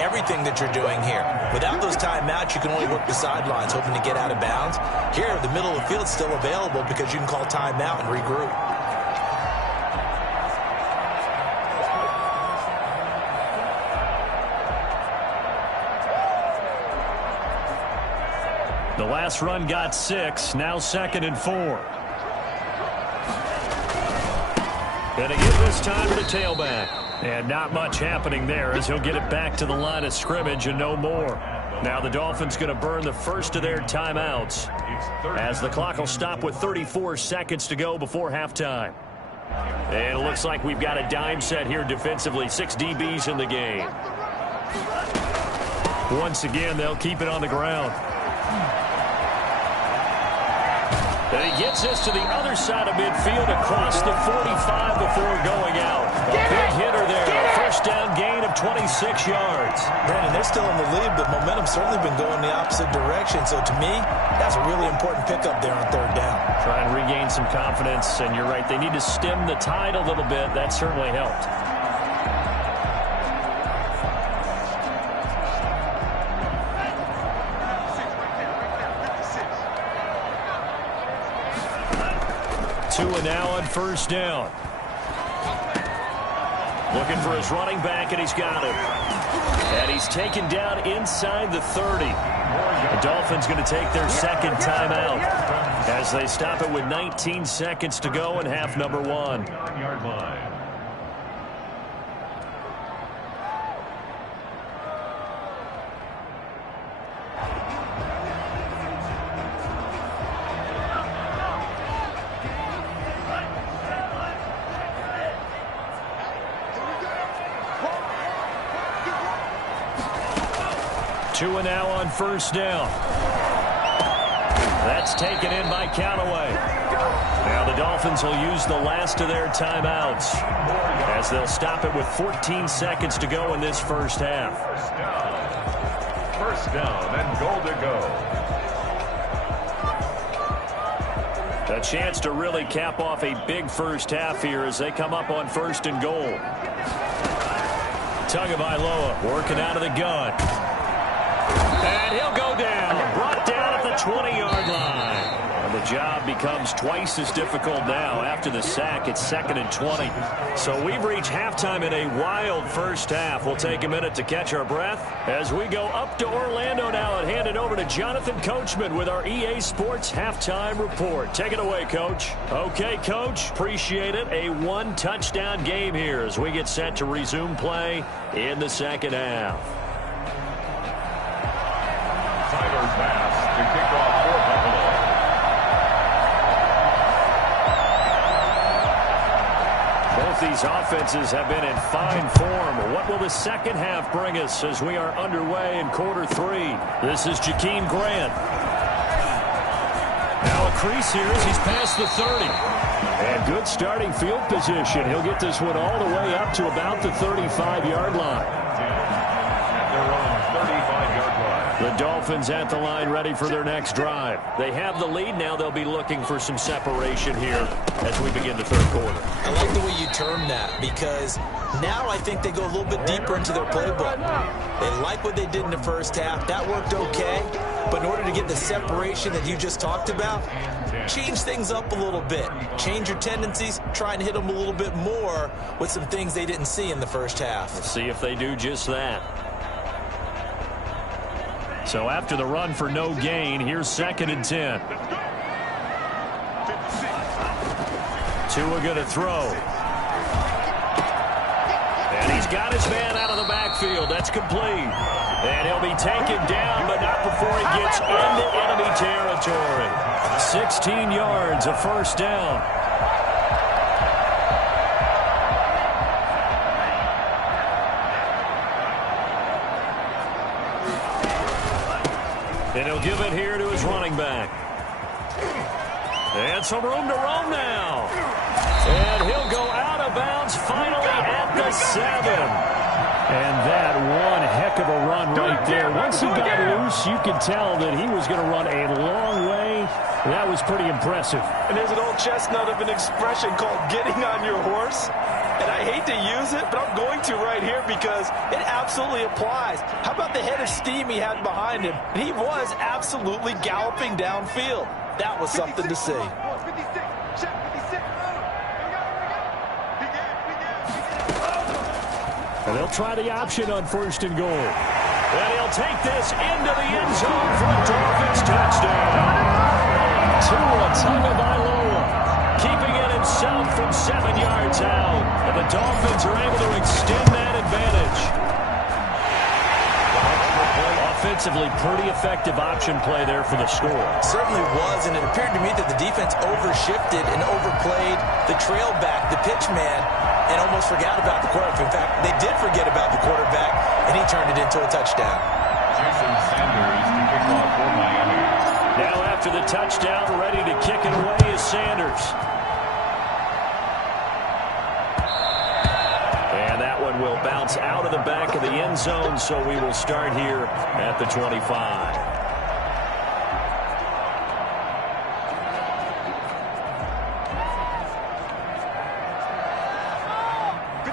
everything that you're doing here. Without those timeouts, you can only work the sidelines, hoping to get out of bounds. Here, the middle of the field's still available because you can call timeout and regroup. The last run got 6, now 2nd and 4. Going to give this time to the tailback. And not much happening there as he'll get it back to the line of scrimmage and no more. Now the Dolphins going to burn the first of their timeouts as the clock will stop with 34 seconds to go before halftime. And it looks like we've got a dime set here defensively. 6 DBs in the game. Once again, they'll keep it on the ground. And he gets this to the other side of midfield across the 45 before going out. A big hitter there. A first down gain of 26 yards. Brandon, they're still in the lead, but momentum's certainly been going the opposite direction. So to me, that's a really important pickup there on 3rd down. Try and regain some confidence, and you're right. They need to stem the tide a little bit. That certainly helped. Two and now on 1st down. Looking for his running back, and he's got him. And he's taken down inside the 30. The Dolphins going to take their 2nd timeout as they stop it with 19 seconds to go in half number 1. Two and now on 1st down. That's taken in by Callaway. Now the Dolphins will use the last of their timeouts as they'll stop it with 14 seconds to go in this first half. First down and goal to go. A chance to really cap off a big first half here as they come up on 1st and goal. Tagovailoa working out of the gun. And he'll go down. Brought down at the 20-yard line. And the job becomes twice as difficult now. After the sack, it's 2nd and 20. So we've reached halftime in a wild first half. We'll take a minute to catch our breath as we go up to Orlando now and hand it over to Jonathan Coachman with our EA Sports Halftime Report. Take it away, Coach. Okay, Coach. Appreciate it. A 1-touchdown game here as we get set to resume play in the 2nd half. Pass to kick off for Buffalo. Both these offenses have been in fine form. What will the 2nd half bring us as we are underway in quarter 3? This is Jakeem Grant. Now a crease here as he's past the 30. And good starting field position. He'll get this one all the way up to about the 35-yard line. At their own 35-yard line. The Dolphins at the line ready for their next drive. They have the lead now. They'll be looking for some separation here as we begin the 3rd quarter. I like the way you term that because now I think they go a little bit deeper into their playbook. They like what they did in the first half. That worked okay. But in order to get the separation that you just talked about, change things up a little bit. Change your tendencies. Try and hit them a little bit more with some things they didn't see in the first half. Let's see if they do just that. So after the run for no gain, here's 2nd and 10. Tua going to throw. And he's got his man out of the backfield. That's complete. And he'll be taken down, but not before he gets into enemy territory. 16 yards, a first down. And he'll give it here to his running back. And some room to roam now. And he'll go out of bounds finally at the 7. And that one heck of a run right there. Once he got loose, you could tell that he was going to run a long way. That was pretty impressive. And there's an old chestnut of an expression called getting on your horse. And I hate to use it, but I'm going to right here because it absolutely applies. How about the head of steam he had behind him? He was absolutely galloping downfield. That was something to see. And they'll try the option on 1st and goal. And he'll take this into the end zone for a Dolphins touchdown. Tua Tagovailoa keeping it himself from 7 yards out. And the Dolphins are able to extend that advantage. Offensively, pretty effective option play there for the score. Certainly was, and it appeared to me that the defense overshifted and overplayed the trail back, the pitch man, and almost forgot about the quarterback. In fact, they did forget about the quarterback, and he turned it into a touchdown. Jason Sanders to kick off for Miami. Now after the touchdown, ready to kick it away is Sanders. And that one will bounce out of the back of the end zone, so we will start here at the 25.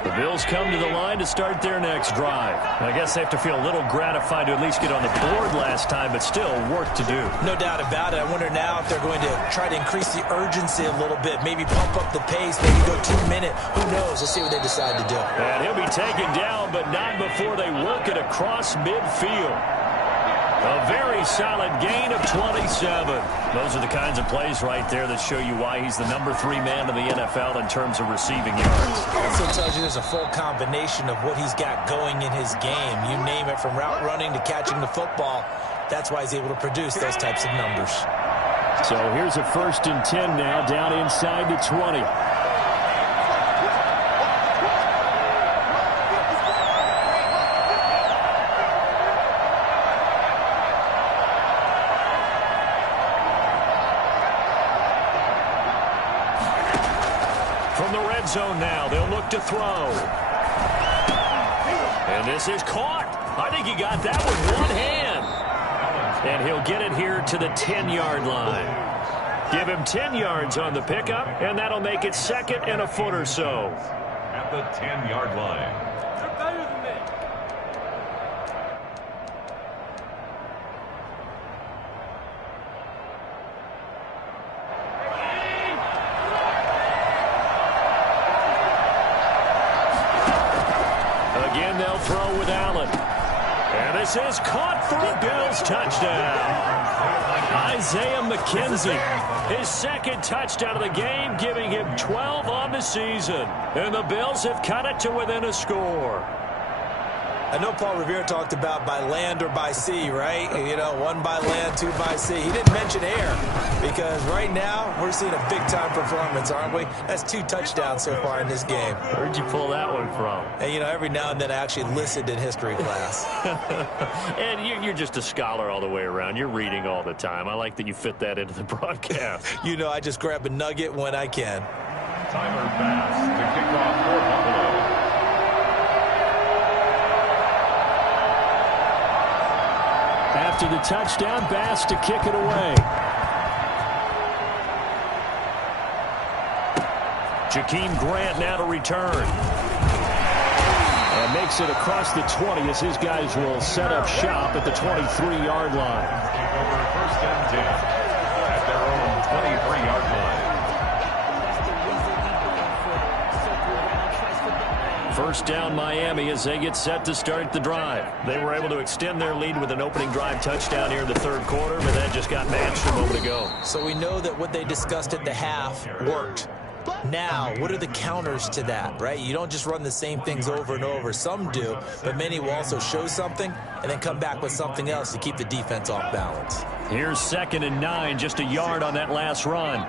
The Bills come to the line to start their next drive. I guess they have to feel a little gratified to at least get on the board last time, but still work to do. No doubt about it. I wonder now if they're going to try to increase the urgency a little bit, maybe pump up the pace, maybe go 2 minute. Who knows? Let's see what they decide to do. And he'll be taken down, but not before they work it across midfield. A very solid gain of 27. Those are the kinds of plays right there that show you why he's the #3 man in the NFL in terms of receiving yards. Also tells you there's a full combination of what he's got going in his game. You name it, from route running to catching the football. That's why he's able to produce those types of numbers. So here's a 1st and 10 now, down inside the 20. Zone now. They'll look to throw. And this is caught. I think he got that with one hand. And he'll get it here to the 10-yard line. Give him 10 yards on the pickup, and that'll make it 2nd and a foot or so. At the 10-yard line. Throw with Allen. And this is caught for a Bills touchdown. Isaiah McKenzie, his 2nd touchdown of the game, giving him 12 on the season. And the Bills have cut it to within a score. I know Paul Revere talked about by land or by sea, right? You know, 1 by land, 2 by sea. He didn't mention air because right now we're seeing a big-time performance, aren't we? That's 2 touchdowns so far in this game. Where'd you pull that one from? And, you know, every now and then I actually listened in history class. And you're just a scholar all the way around. You're reading all the time. I like that you fit that into the broadcast. You know, I just grab a nugget when I can. Tyler Bass to kick off for Buffalo. After the touchdown, Bass to kick it away. Jakeem Grant now to return. And makes it across the 20 as his guys will set up shop at the 23-yard line. Take over 1st and 10 at their own 23-yard line. 1st down Miami as they get set to start the drive. They were able to extend their lead with an opening drive touchdown here in the 3rd quarter, but that just got matched a moment ago. So we know that what they discussed at the half worked. Now, what are the counters to that, right? You don't just run the same things over and over. Some do, but many will also show something and then come back with something else to keep the defense off balance. Here's 2nd and 9, just a yard on that last run.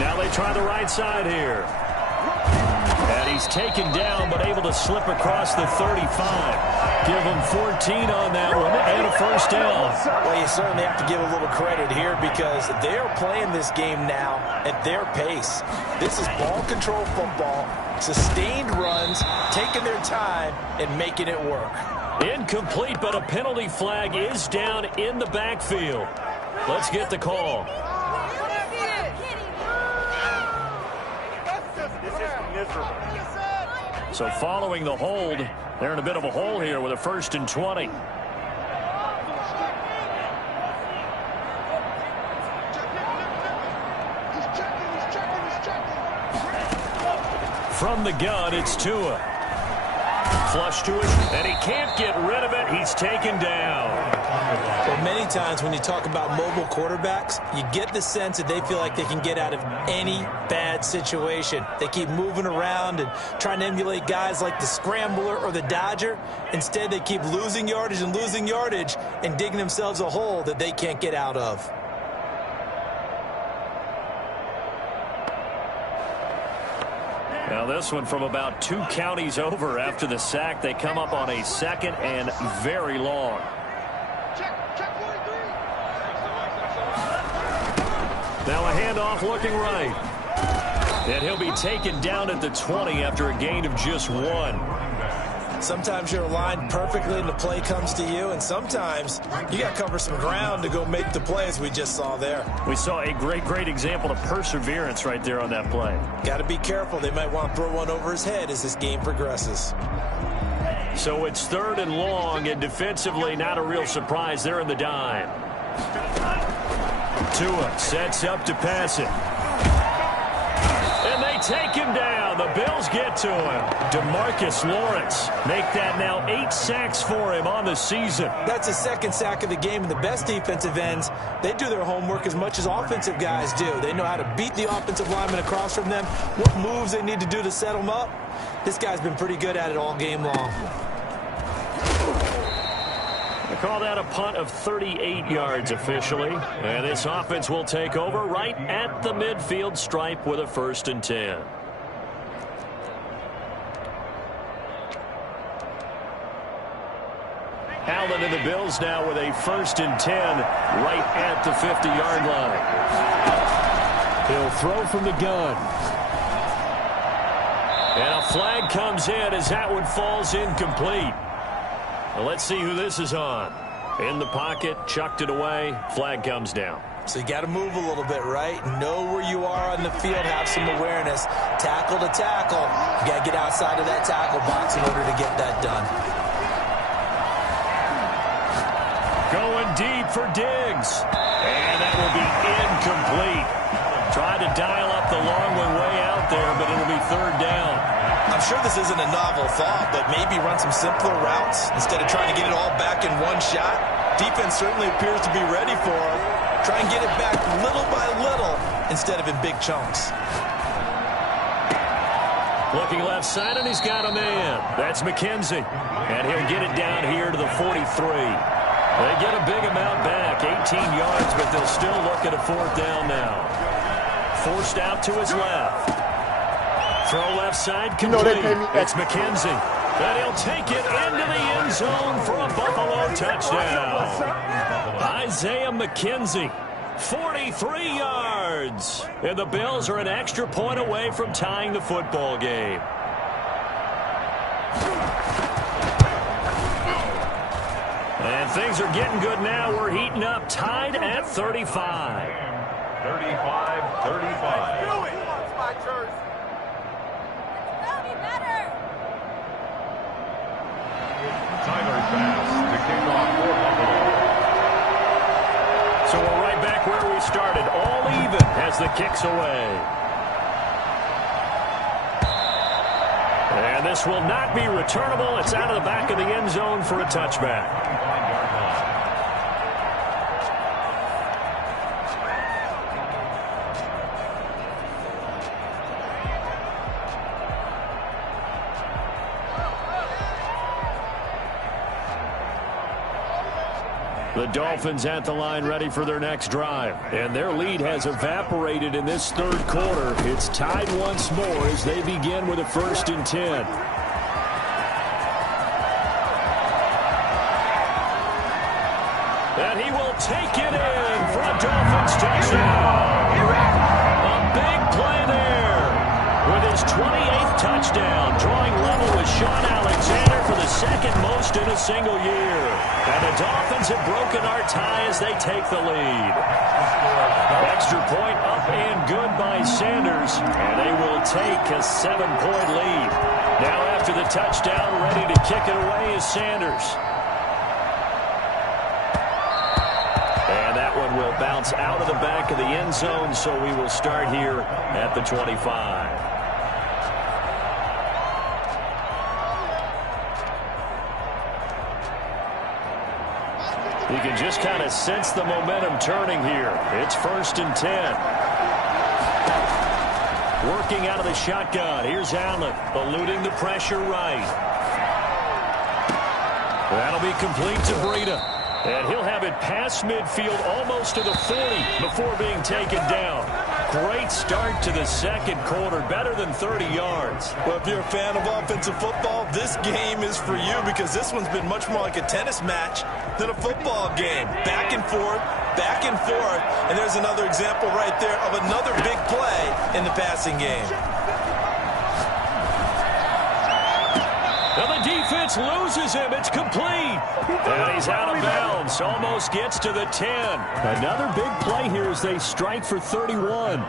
Now they try the right side here. And he's taken down, but able to slip across the 35. Give him 14 on that one, and a 1st down. Well, you certainly have to give a little credit here because they're playing this game now at their pace. This is ball control football, sustained runs, taking their time, and making it work. Incomplete, but a penalty flag is down in the backfield. Let's get the call. So following the hold, they're in a bit of a hole here with a 1st and 20. From the gun, it's Tua. Flush to it, and he can't get rid of it. He's taken down. Well, many times when you talk about mobile quarterbacks, you get the sense that they feel like they can get out of any bad situation. They keep moving around and trying to emulate guys like the Scrambler or the Dodger. Instead, they keep losing yardage and digging themselves a hole that they can't get out of. Now this one from about 2 counties over after the sack. They come up on a 2nd and very long. Now a handoff looking right. And he'll be taken down at the 20 after a gain of just 1. Sometimes you're aligned perfectly and the play comes to you, and sometimes you got to cover some ground to go make the play, as we just saw there. We saw a great example of perseverance right there on that play. Got to be careful. They might want to throw one over his head as this game progresses. So it's 3rd and long, and defensively not a real surprise. They're in the dime. Tua sets up to pass it. And they take him down. The Bills get to him. DeMarcus Lawrence make that now 8 sacks for him on the season. That's his 2nd sack of the game, and the best defensive ends, they do their homework as much as offensive guys do. They know how to beat the offensive lineman across from them, what moves they need to do to set them up. This guy's been pretty good at it all game long. They call that a punt of 38 yards officially. And this offense will take over right at the midfield stripe with a 1st and 10. Allen and the Bills now with a 1st and 10 right at the 50-yard line. He'll throw from the gun. And a flag comes in as that one falls incomplete. Well, let's see who this is on. In the pocket, chucked it away, flag comes down. So you got to move a little bit, right? Know where you are on the field, have some awareness. Tackle to tackle. You got to get outside of that tackle box in order to get that done. Going deep for Diggs. And that will be incomplete. Tried to dial up the long one way out there, but it'll be 3rd down. I'm sure this isn't a novel thought, but maybe run some simpler routes instead of trying to get it all back in one shot. Defense certainly appears to be ready for him. Try and get it back little by little instead of in big chunks. Looking left side, and he's got a man. That's McKenzie. And he'll get it down here to the 43. They get a big amount back, 18 yards, but they'll still look at a 4th down now. Forced out to his left. Throw left side, complete. It's McKenzie. And he'll take it into the end zone for a Buffalo touchdown. Isaiah McKenzie, 43 yards. And the Bills are an extra point away from tying the football game. And things are getting good now. We're heating up, tied at 35. 35-35. Tyler Bass to kick off for Buffalo. So we're right back where we started, all even as the kick's away. And this will not be returnable. It's out of the back of the end zone for a touchback. The Dolphins at the line ready for their next drive. And their lead has evaporated in this 3rd quarter. It's tied once more as they begin with a 1st and 10. And he will take it in for a Dolphins touchdown. A big play there with his 28th touchdown, drawing level with Sean Alexander for the 2nd most in a single year. And the Dolphins have broken our tie as they take the lead. Extra point up and good by Sanders, and they will take a 7-point lead. Now after the touchdown, ready to kick it away is Sanders. And that one will bounce out of the back of the end zone, so we will start here at the 25. You can just kind of sense the momentum turning here. It's 1st and 10. Working out of the shotgun. Here's Allen, eluding the pressure right. That'll be complete to Breida. And he'll have it past midfield almost to the 40 before being taken down. Great start to the second quarter, better than 30 yards. Well, if you're a fan of offensive football, this game is for you because this one's been much more like a tennis match than a football game. Back and forth, and there's another example right there of another big play in the passing game. And the defense loses him. It's complete. And he's out of bounds. Almost gets to the 10. Another big play here as they strike for 31.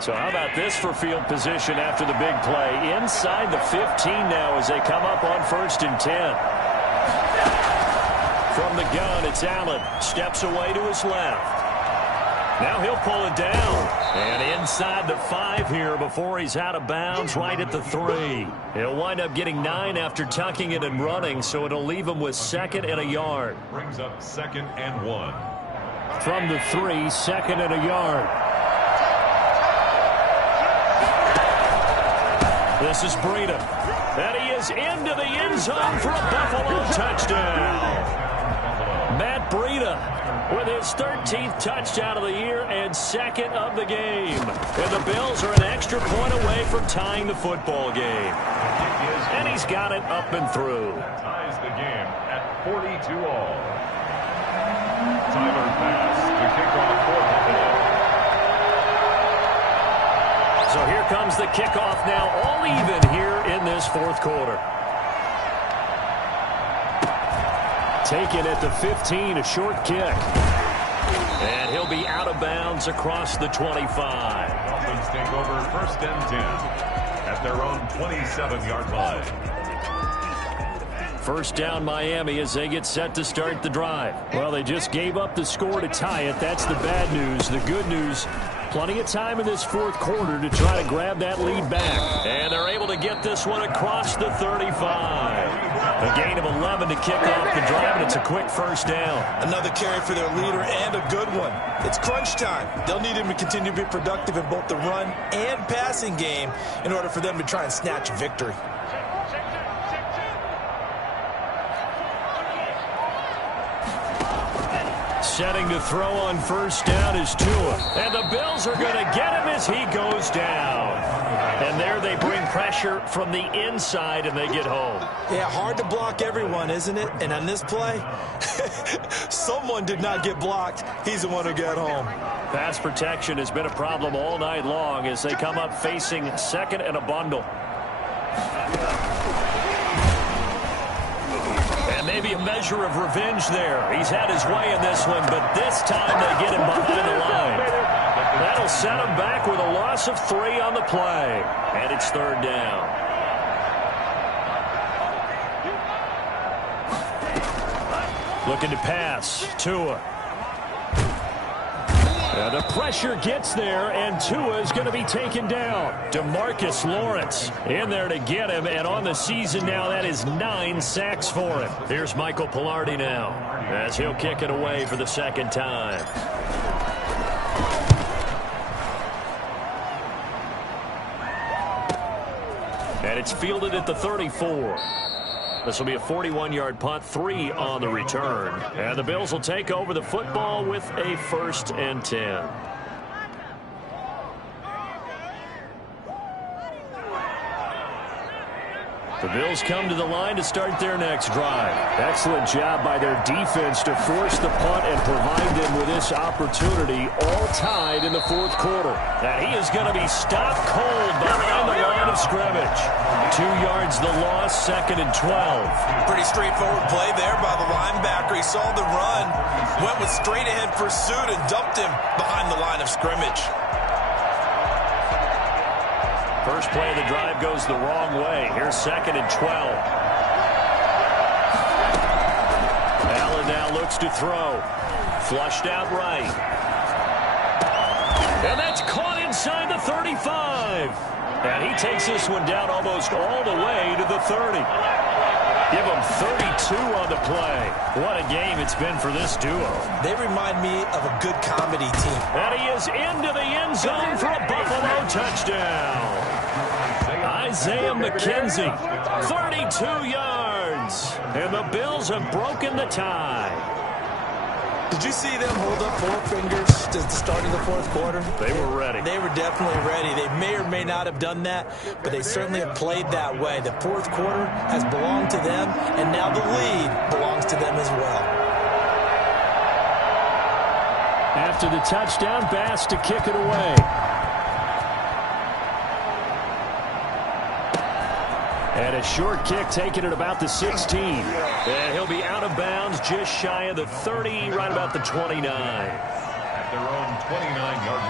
So how about this for field position after the big play? Inside the 15 now as they come up on 1st and 10. From the gun, it's Allen. Steps away to his left. Now he'll pull it down. And inside the 5 here before he's out of bounds right at the 3. He'll wind up getting 9 after tucking it and running, so it'll leave him with 2nd and a yard. Brings up 2nd and 1. From the 3, 2nd and a yard. This is Breida. And he is into the end zone for a Buffalo touchdown. Matt Breida with his 13th touchdown of the year and 2nd of the game. And the Bills are an extra point away from tying the football game. And he's got it up and through. Ties the game at 42-all. Tyler Bass to kick off for Buffalo. So here comes the kickoff now, all even here in this 4th quarter. Taken at the 15, a short kick. And he'll be out of bounds across the 25. Dolphins take over 1st and 10 at their own 27-yard line. 1st down Miami as they get set to start the drive. Well, they just gave up the score to tie it. That's the bad news. The good news, plenty of time in this 4th quarter to try to grab that lead back. And they're able to get this one across the 35. A gain of 11 to kick off the drive, and it's a quick 1st down. Another carry for their leader and a good one. It's crunch time. They'll need him to continue to be productive in both the run and passing game in order for them to try and snatch a victory. Setting to throw on 1st down is Tua. And the Bills are going to get him as he goes down. And there they bring pressure from the inside and they get home. Yeah, hard to block everyone, isn't it? And on this play, someone did not get blocked. He's the one who got home. Pass protection has been a problem all night long as they come up facing 2nd and a bundle. And maybe a measure of revenge there. He's had his way in this one, but this time they get him behind the line. That'll set him back with a loss of 3 on the play. And it's 3rd down. Looking to pass. Tua. And the pressure gets there, and Tua is going to be taken down. DeMarcus Lawrence in there to get him, and on the season now, that is 9 sacks for him. Here's Michael Palardy now as he'll kick it away for the 2nd time. And it's fielded at the 34. This will be a 41-yard punt, 3 on the return. And the Bills will take over the football with a 1st and 10. The Bills come to the line to start their next drive. Excellent job by their defense to force the punt and provide them with this opportunity, all tied in the 4th quarter. And he is going to be stopped cold behind the line of scrimmage. 2 yards the loss, 2nd and 12. Pretty straightforward play there by the linebacker. He saw the run, went with straight-ahead pursuit, and dumped him behind the line of scrimmage. First play of the drive goes the wrong way. Here's 2nd and 12. Allen now looks to throw. Flushed out right. And that's caught inside the 35. And he takes this one down almost all the way to the 30. Give him 32 on the play. What a game it's been for this duo. They remind me of a good comedy team. And he is into the end zone for a Buffalo touchdown. Isaiah McKenzie, 32 yards. And the Bills have broken the tie. Did you see them hold up 4 fingers to the start of the 4th quarter? They were ready. They were definitely ready. They may or may not have done that, but they certainly have played that way. The 4th quarter has belonged to them, and now the lead belongs to them as well. After the touchdown, Bass to kick it away. And a short kick taken at about the 16. And he'll be out of bounds just shy of the 30, right about the 29. At their own 29-yard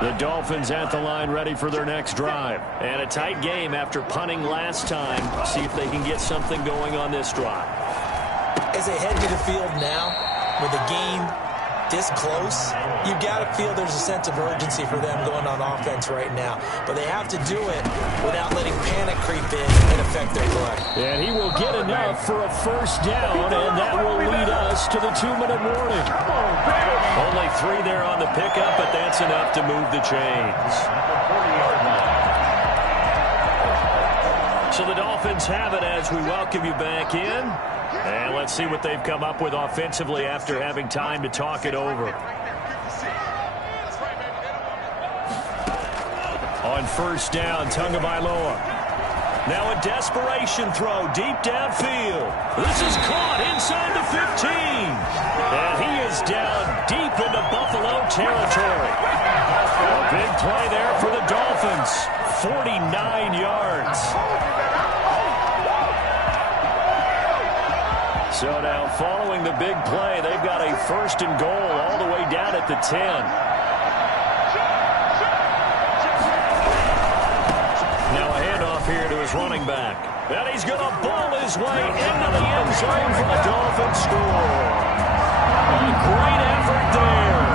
line. The Dolphins at the line ready for their next drive. And a tight game after punting last time. See if they can get something going on this drive. As they head to the field now, with the game this close, you got to feel there's a sense of urgency for them going on offense right now. But they have to do it without letting panic creep in and affect their play. And he will get enough for a first down, and that will lead us to the 2-minute warning. Only 3 there on the pickup, but that's enough to move the chains. So the Dolphins have it as we welcome you back in. And let's see what they've come up with offensively after having time to talk it over. On first down, Tagovailoa. Now a desperation throw deep downfield. This is caught inside the 15. And he is down deep into Buffalo territory. A big play there for the Dolphins. 49 yards. So now following the big play, they've got a 1st and goal all the way down at the 10. Now a handoff here to his running back. And he's going to ball his way into the end zone for the Dolphins score. A great effort there.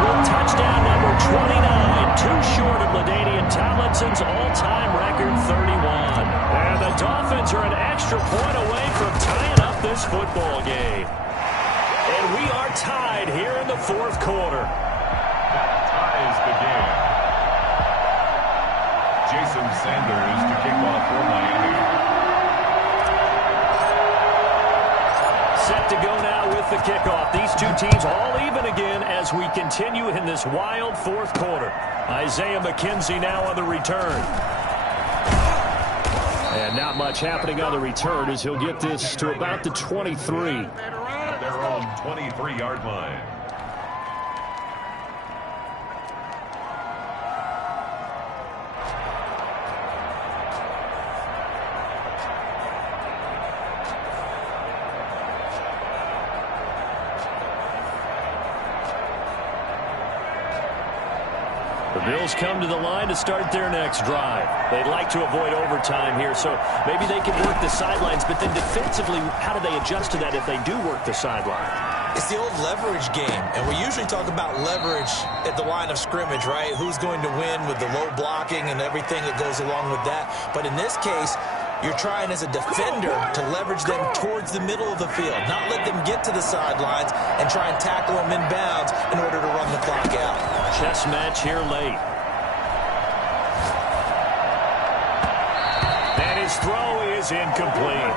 With touchdown number 29, too short of LaDainian Tomlinson's all-time record 31. And the Dolphins are an extra point away from tying up this football game. And we are tied here in the 4th quarter. That ties the game. Jason Sanders to kick off for Miami. Set to go now with the kickoff. These two teams all even again as we continue in this wild 4th quarter. Isaiah McKenzie now on the return. And not much happening on the return as he'll get this to about the 23. At their own 23-yard line. The Bills come to the line to start their next drive. They'd like to avoid overtime here, so maybe they can work the sidelines, but then defensively, how do they adjust to that if they do work the sideline? It's the old leverage game, and we usually talk about leverage at the line of scrimmage, right? Who's going to win with the low blocking and everything that goes along with that. But in this case, you're trying as a defender to leverage them towards the middle of the field, not let them get to the sidelines and try and tackle them in bounds in order to run the clock out. Chess match here late. And his throw is incomplete.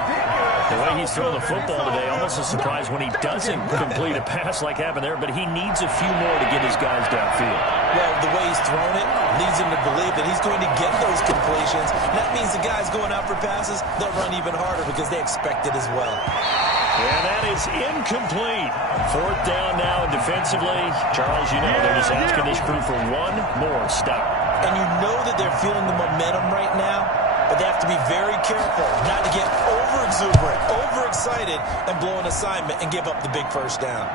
The way he's throwing the football today, almost a surprise when he doesn't complete a pass like happened there, but he needs a few more to get his guys downfield. Well, the way he's thrown it leads him to believe that he's going to get those completions. And that means the guys going out for passes, they'll run even harder because they expect it as well. And that is incomplete. 4th down now, and defensively, Charles, you know, they're just asking this crew for one more stop. And you know that they're feeling the momentum right now but they have to be very careful not to get over-exuberant, overexcited, and blow an assignment and give up the big first down.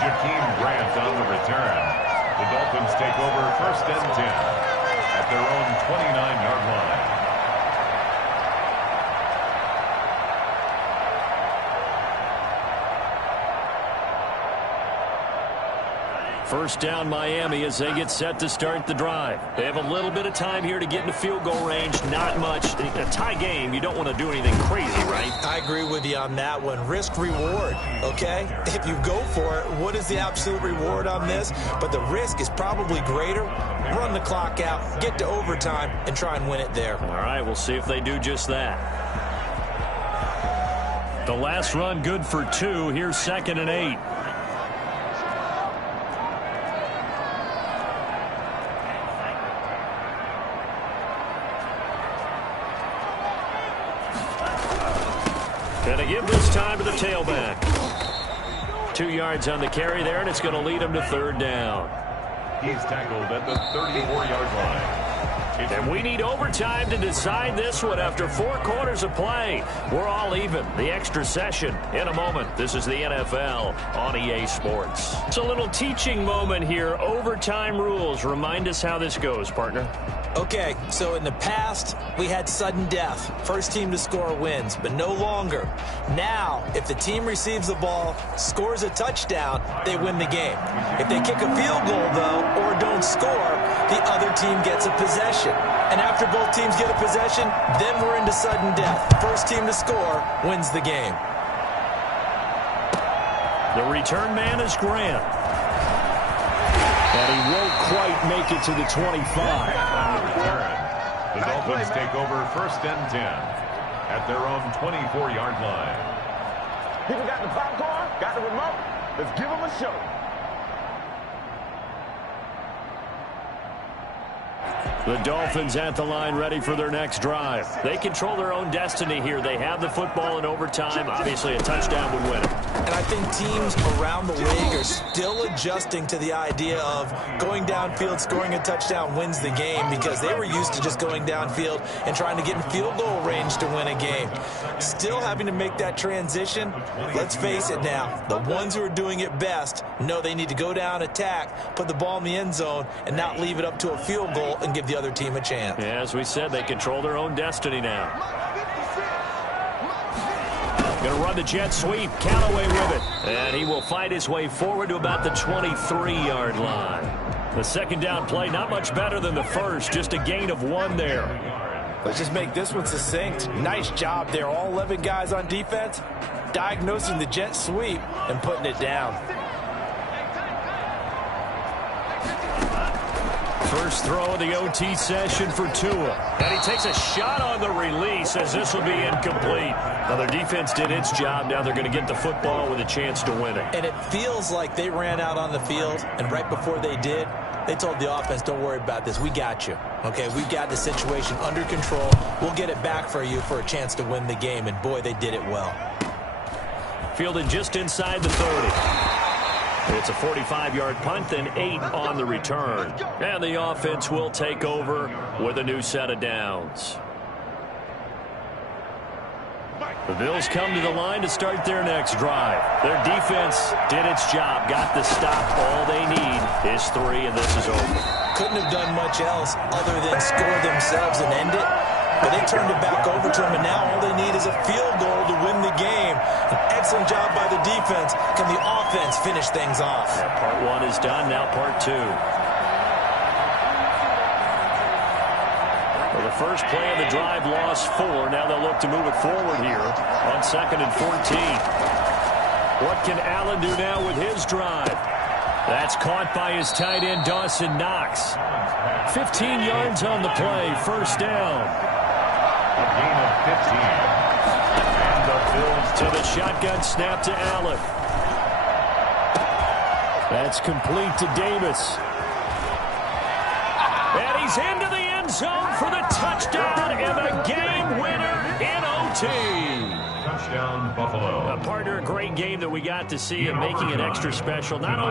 Jakeem Grant on the return. The Dolphins take over first and 10 at their own 29-yard line. First down Miami as they get set to start the drive. They have a little bit of time here to get into field goal range. Not much. A tie game, you don't want to do anything crazy, right? I agree with you on that one. Risk reward, okay? If you go for it, what is the absolute reward on this? But the risk is probably greater. Run the clock out, get to overtime, and try and win it there. All right, we'll see if they do just that. The last run good for 2. Here's 2nd and 8. Going to give this time to the tailback. 2 yards on the carry there, and it's going to lead him to 3rd down. He's tackled at the 34-yard line. And we need overtime to decide this one after 4 quarters of play. We're all even. The extra session in a moment. This is the NFL on EA Sports. It's a little teaching moment here. Overtime rules. Remind us how this goes, partner. Okay, so in the past, we had sudden death. First team to score wins, but no longer. Now, if the team receives the ball, scores a touchdown, they win the game. If they kick a field goal, though, or don't score, the other team gets a possession. And after both teams get a possession, then we're into sudden death. First team to score wins the game. The return man is Grant. And he won't quite make it to the 25. The Dolphins take over first and 10 at their own 24-yard line. People got the popcorn, got the remote. Let's give them a show. The Dolphins at the line ready for their next drive. They control their own destiny here. They have the football in overtime. Obviously, a touchdown would win it. And I think teams around the league are still adjusting to the idea of going downfield, scoring a touchdown wins the game, because they were used to just going downfield and trying to get in field goal range to win a game. Still having to make that transition. Let's face it now, the ones who are doing it best know they need to go down, attack, put the ball in the end zone, and not leave it up to a field goal and give the other team a chance. Yeah, as we said, they control their own destiny now. Going to run the jet sweep. Callaway with it. And he will fight his way forward to about the 23-yard line. The second down play, not much better than the first. Just a gain of 1 there. Let's just make this one succinct. Nice job there. All 11 guys on defense diagnosing the jet sweep and putting it down. First throw of the OT session for Tua. And he takes a shot on the release as this will be incomplete. Now their defense did its job. Now they're going to get the football with a chance to win it. And it feels like they ran out on the field, and right before they did, they told the offense, don't worry about this. We got you. Okay, we've got the situation under control. We'll get it back for you for a chance to win the game. And, boy, they did it well. Fielded just inside the 30. It's a 45-yard punt and 8 on the return. And the offense will take over with a new set of downs. The Bills come to the line to start their next drive. Their defense did its job, got the stop. All they need is 3, and this is over. Couldn't have done much else other than score themselves and end it. But they turned it back over to them, and now all they need is a field goal to win the game. An excellent job by the defense. Can the offense finish things off? Yeah, part 1 is done, now part 2. Well, the first play of the drive lost 4. Now they'll look to move it forward here on 2nd and 14. What can Allen do now with his drive? That's caught by his tight end, Dawson Knox. 15 yards on the play, first down. A gain of 15. And the Bills to the shotgun snap to Allen. That's complete to Davis. And he's into the end zone for the touchdown and the game winner in OT. touchdown, Buffalo. Partner, a great game that we got to see, and making it extra special. Not only